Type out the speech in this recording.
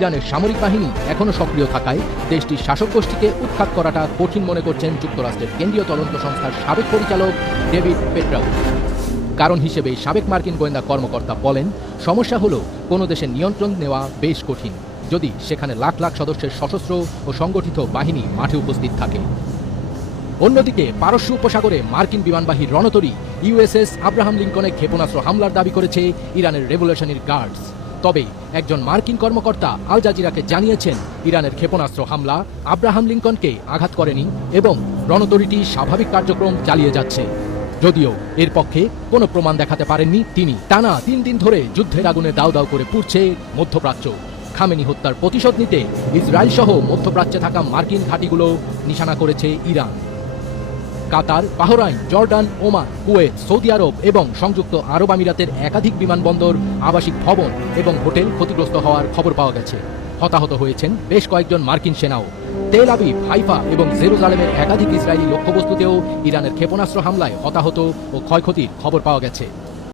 ইরানের সামরিক বাহিনী এখনও সক্রিয় থাকায় দেশটির শাসক গোষ্ঠীকে উৎখাত করাটা কঠিন মনে করছেন যুক্তরাষ্ট্রের কেন্দ্রীয় তদন্ত সংস্থার সাবেক পরিচালক ডেভিড পেট্রাউস। কারণ হিসেবে সাবেক মার্কিন গোয়েন্দা কর্মকর্তা বলেন, সমস্যা হলো কোনো দেশের নিয়ন্ত্রণ নেওয়া বেশ কঠিন যদি সেখানে লাখ লাখ সদস্যের সশস্ত্র ও সংগঠিত বাহিনী মাঠে উপস্থিত থাকে। অন্যদিকে পারস্য উপসাগরে মার্কিন বিমানবাহী রণতরী ইউএসএস আব্রাহাম লিঙ্কনে ক্ষেপণাস্ত্র হামলার দাবি করেছে ইরানের রেভলিউশনারি গার্ডস। তবে একজন মার্কিন কর্মকর্তা আল জাজিরাকে জানিয়েছেন, ইরানের ক্ষেপণাস্ত্র হামলা আব্রাহাম লিঙ্কনকে আঘাত করেনি এবং রণতরীটি স্বাভাবিক কার্যক্রম চালিয়ে যাচ্ছে। যদিও এর পক্ষে কোনো প্রমাণ দেখাতে পারেননি তিনি। টানা 3 দিন ধরে যুদ্ধের আগুনে দাউ দাউ করে পুড়ছে মধ্যপ্রাচ্য। খামেনি হত্যার প্রতিশোধ নিতে ইসরায়েল সহ মধ্যপ্রাচ্যে থাকা মার্কিন ঘাঁটিগুলো নিশানা করেছে Iran. Qatar, Bahrain, Jordan, Oman, Kuwait, Saudi আরব এবং সংযুক্ত আরব আমিরাতের একাধিক বিমানবন্দর, আবাসিক ভবন এবং হোটেল ক্ষতিগ্রস্ত হওয়ার খবর পাওয়া গেছে। হতাহত হয়েছেন বেশ কয়েকজন মার্কিন সেনাও। তেল আবিব, হাইফা এবং জেরুজালেমের একাধিক ইসরায়েলি লক্ষ্যবস্তুতেও ইরানের ক্ষেপণাস্ত্র হামলায় হতাহত ও ক্ষয়ক্ষতির খবর পাওয়া গেছে।